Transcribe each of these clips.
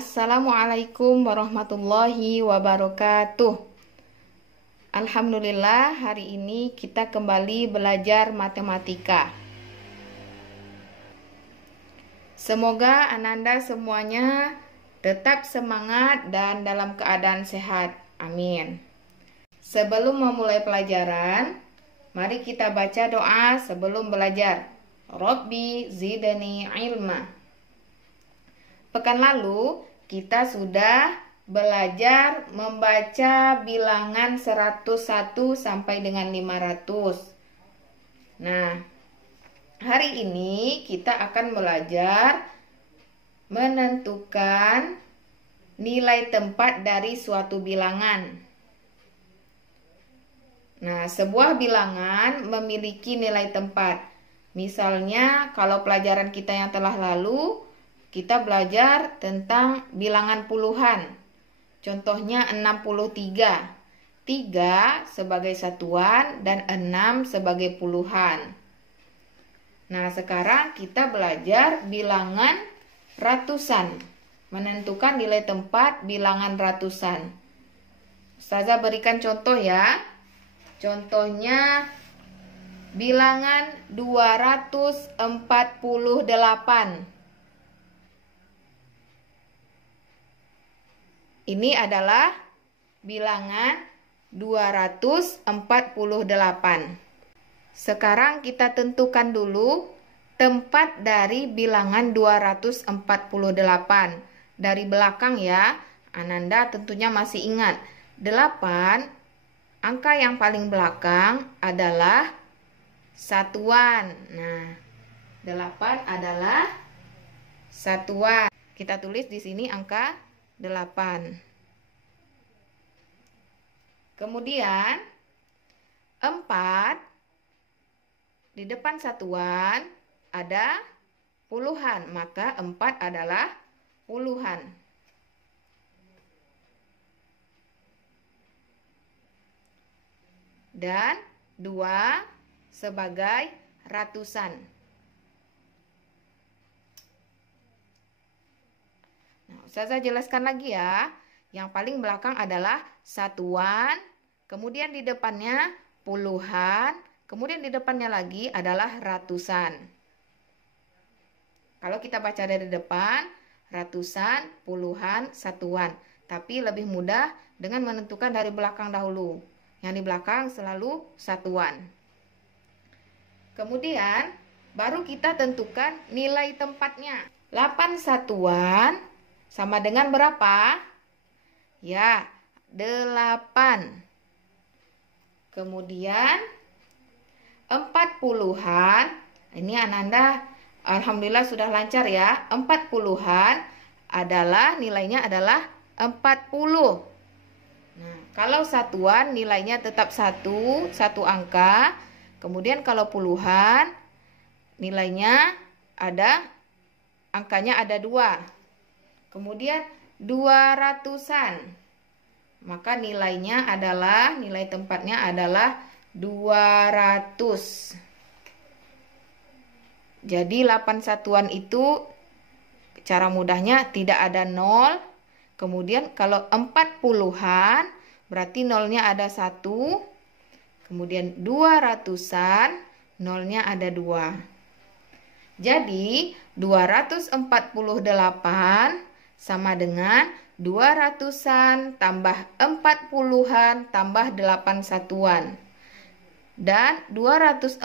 Assalamualaikum warahmatullahi wabarakatuh. Alhamdulillah, hari ini kita kembali belajar matematika. Semoga Ananda semuanya tetap semangat dan dalam keadaan sehat. Amin. Sebelum memulai pelajaran, mari kita baca doa sebelum belajar. Rabbi zidni ilma. Pekan lalu kita sudah belajar membaca bilangan 101 sampai dengan 500. Nah, hari ini kita akan belajar menentukan nilai tempat dari suatu bilangan. Nah, sebuah bilangan memiliki nilai tempat. Misalnya, kalau pelajaran kita yang telah lalu, kita belajar tentang bilangan puluhan. Contohnya 63. 3 sebagai satuan dan 6 sebagai puluhan. Nah, sekarang kita belajar bilangan ratusan. Menentukan nilai tempat bilangan ratusan. Ustazah berikan contoh ya. Contohnya bilangan 248. Ini adalah bilangan 248. Sekarang kita tentukan dulu tempat dari bilangan 248. Dari belakang ya, Ananda tentunya masih ingat. 8, angka yang paling belakang adalah satuan. Nah, 8 adalah satuan. Kita tulis di sini angka 8. Kemudian 4 di depan satuan ada puluhan, maka 4 adalah puluhan. Dan 2 sebagai ratusan. Ustazah jelaskan lagi ya. Yang paling belakang adalah satuan, kemudian di depannya puluhan, kemudian di depannya lagi adalah ratusan. Kalau kita baca dari depan, ratusan, puluhan, satuan. Tapi lebih mudah dengan menentukan dari belakang dahulu. Yang di belakang selalu satuan. Kemudian baru kita tentukan nilai tempatnya. 8 satuan sama dengan berapa? Ya, 8. Kemudian 4 puluhan. Ini Ananda alhamdulillah sudah lancar ya. 4 puluhan adalah nilainya adalah 40. Nah, kalau satuan nilainya tetap satu angka. Kemudian kalau puluhan nilainya ada angkanya ada 2. Kemudian 200-an. Maka nilainya adalah, nilai tempatnya adalah 200. Jadi 8 satuan itu cara mudahnya tidak ada 0. Kemudian kalau 4 puluhan berarti nolnya ada 1. Kemudian 200-an nolnya ada 2. Jadi 248 sama dengan 200-an tambah 4 puluhan tambah 8 satuan. Dan 248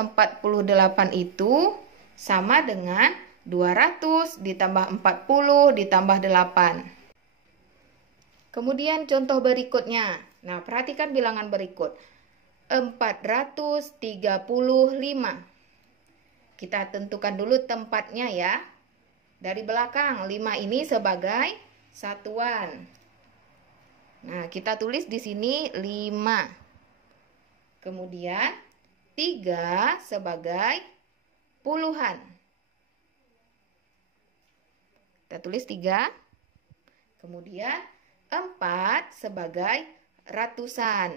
itu sama dengan 200 ditambah 40 ditambah 8. Kemudian contoh berikutnya. Nah, perhatikan bilangan berikut. 435. Kita tentukan dulu tempatnya ya. Dari belakang 5 ini sebagai satuan. Nah, kita tulis di sini 5. Kemudian 3 sebagai puluhan. Kita tulis 3. Kemudian 4 sebagai ratusan.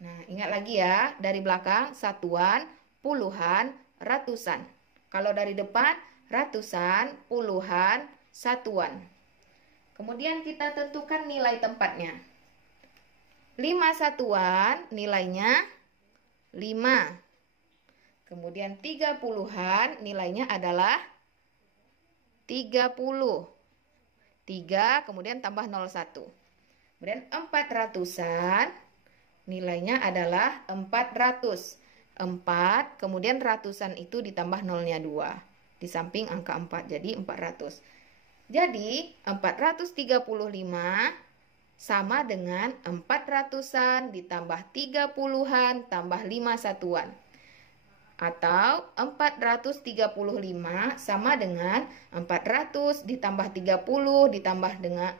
Nah, ingat lagi ya, dari belakang satuan, puluhan, ratusan. Kalau dari depan ratusan, puluhan, satuan. Kemudian kita tentukan nilai tempatnya. 5 satuan nilainya 5. Kemudian 3 puluhan nilainya adalah 30. 3 kemudian tambah 01. Kemudian 400-an nilainya adalah 400. 4 kemudian ratusan itu ditambah nolnya 2 di samping angka 4, jadi 400. Jadi 435 sama dengan 400-an ditambah 30-an tambah 5 satuan. Atau 435 sama dengan 400 ditambah 30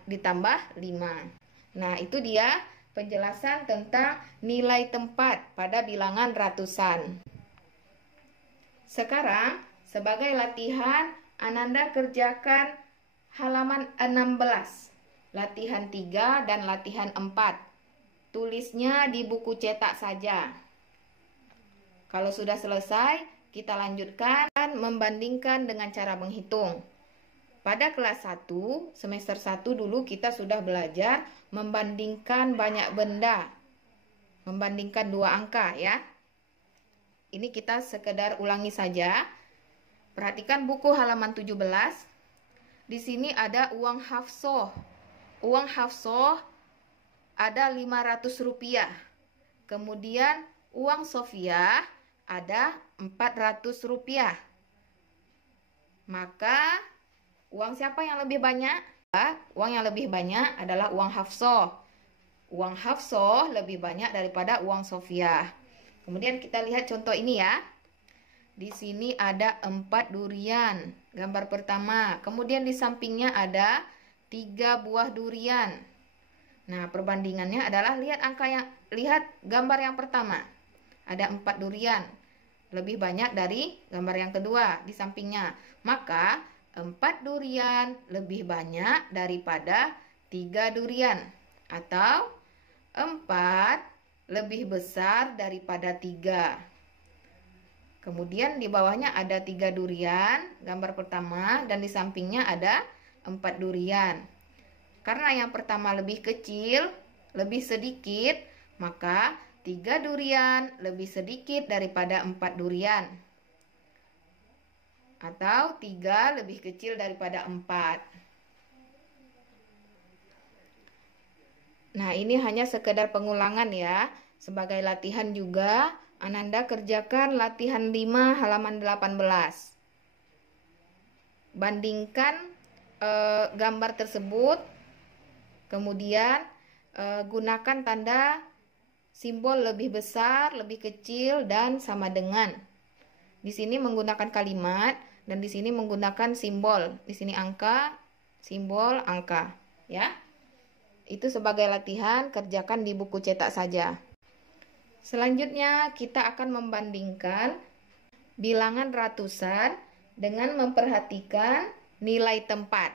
ditambah 5. Nah, itu dia penjelasan tentang nilai tempat pada bilangan ratusan. Sekarang, sebagai latihan, Ananda kerjakan halaman 16, latihan 3 dan latihan 4. Tulisnya di buku cetak saja. Kalau sudah selesai, kita lanjutkan membandingkan dengan cara menghitung. Pada kelas 1, semester 1 dulu kita sudah belajar membandingkan banyak benda. Membandingkan 2 angka ya. Ini kita sekedar ulangi saja. Perhatikan buku halaman 17. Di sini ada uang Hafsoh. Uang Hafsoh ada 500 rupiah. Kemudian uang Sofia ada 400 rupiah. Maka uang siapa yang lebih banyak? Uang yang lebih banyak adalah uang Hafsoh. Uang Hafsoh lebih banyak daripada uang Sofia. Kemudian kita lihat contoh ini ya. Di sini ada 4 durian. Gambar pertama. Kemudian di sampingnya ada 3 buah durian. Nah, perbandingannya adalah lihat gambar yang pertama. Ada 4 durian. Lebih banyak dari gambar yang kedua di sampingnya. Maka 4 durian lebih banyak daripada 3 durian. Atau 4 lebih besar daripada 3. Kemudian di bawahnya ada 3 durian, gambar pertama, dan di sampingnya ada 4 durian. Karena yang pertama lebih kecil, lebih sedikit, maka 3 durian lebih sedikit daripada 4 durian. Atau 3 lebih kecil daripada 4. Nah, ini hanya sekedar pengulangan ya. Sebagai latihan juga, Ananda kerjakan latihan 5 halaman 18. Bandingkan gambar tersebut. Kemudian gunakan tanda simbol lebih besar, lebih kecil, dan sama dengan. Di sini menggunakan kalimat dan di sini menggunakan simbol. Di sini angka, simbol, angka, ya. Itu sebagai latihan, kerjakan di buku cetak saja. Selanjutnya kita akan membandingkan bilangan ratusan dengan memperhatikan nilai tempat.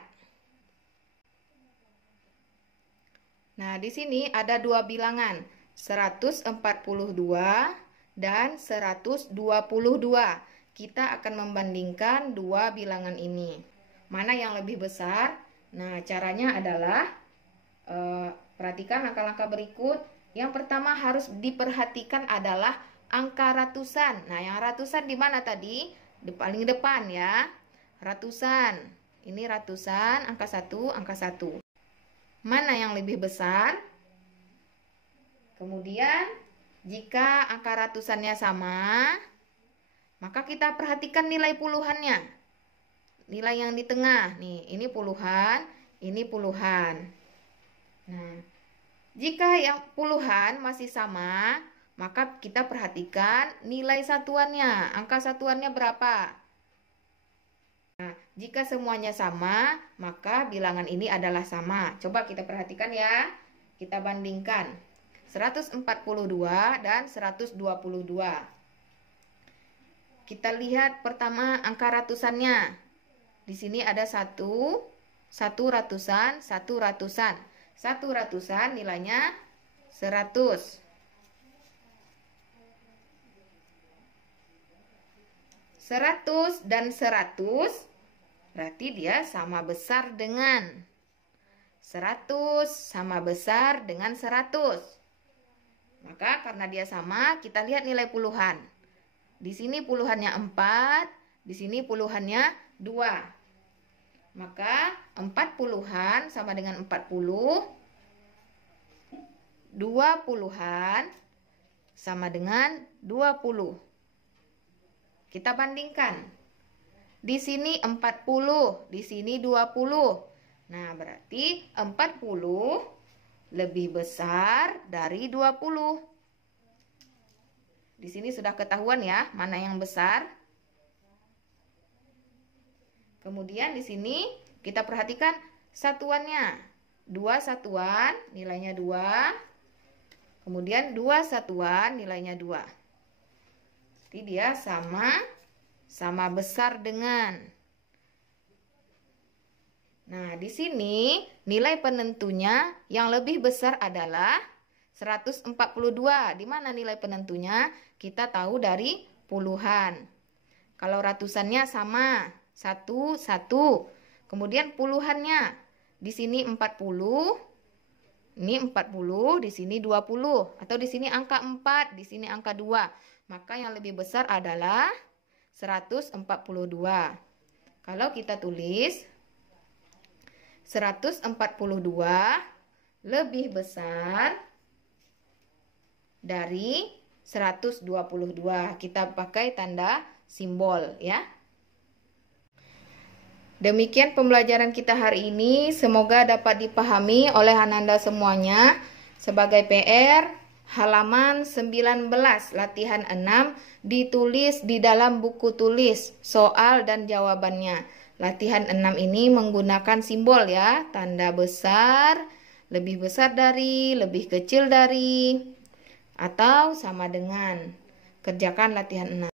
Nah, di sini ada 2 bilangan, 142 dan 122. Kita akan membandingkan 2 bilangan ini. Mana yang lebih besar? Nah, caranya adalah perhatikan langkah-langkah berikut. Yang pertama harus diperhatikan adalah angka ratusan. Nah, yang ratusan di mana tadi? Di paling depan ya. Ratusan. Ini ratusan, angka 1, angka 1. Mana yang lebih besar? Kemudian, jika angka ratusannya sama, maka kita perhatikan nilai puluhannya. Nilai yang di tengah. Nih, ini puluhan, ini puluhan. Nah, jika yang puluhan masih sama, maka kita perhatikan nilai satuannya. Angka satuannya berapa? Nah, jika semuanya sama, maka bilangan ini adalah sama. Coba kita perhatikan ya. Kita bandingkan. 142 dan 122. Kita lihat pertama angka ratusannya. Di sini ada 1 ratusan, 1 ratusan. 1 ratusan nilainya 100. 100 dan 100 Berarti dia sama besar dengan 100, sama besar dengan 100. Maka karena dia sama, kita lihat nilai puluhan. Di sini puluhannya 4, di sini puluhannya 2. Maka 4 puluhan sama dengan 40. 2 puluhan sama dengan 20. Kita bandingkan. Di sini 40, di sini 20. Nah, berarti 40 lebih besar dari 20. Di sini sudah ketahuan ya, mana yang besar. Kemudian di sini kita perhatikan satuannya. 2 satuan nilainya 2. Kemudian 2 satuan nilainya 2. Jadi dia sama besar dengan. Nah, di sini nilai penentunya yang lebih besar adalah 142. Di mana nilai penentunya? Kita tahu dari puluhan. Kalau ratusannya sama, 1, 1. Kemudian puluhannya, di sini 40, ini 40, di sini 20. Atau di sini angka 4, di sini angka 2. Maka yang lebih besar adalah 142. Kalau kita tulis 142 lebih besar dari 122. Kita pakai tanda simbol ya. Demikian pembelajaran kita hari ini. Semoga dapat dipahami oleh Ananda semuanya. Sebagai PR, halaman 19 latihan 6 ditulis di dalam buku tulis soal dan jawabannya. Latihan 6 ini menggunakan simbol ya. Tanda besar, lebih besar dari, lebih kecil dari, atau sama dengan. Kerjakan latihan 6.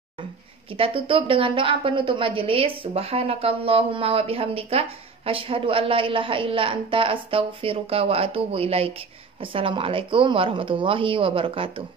Kita tutup dengan doa penutup majelis. Subhanakallahumma wa bihamdika asyhadu an la ilaha illa anta astaghfiruka wa atubu ilaik. Assalamualaikum warahmatullahi wabarakatuh.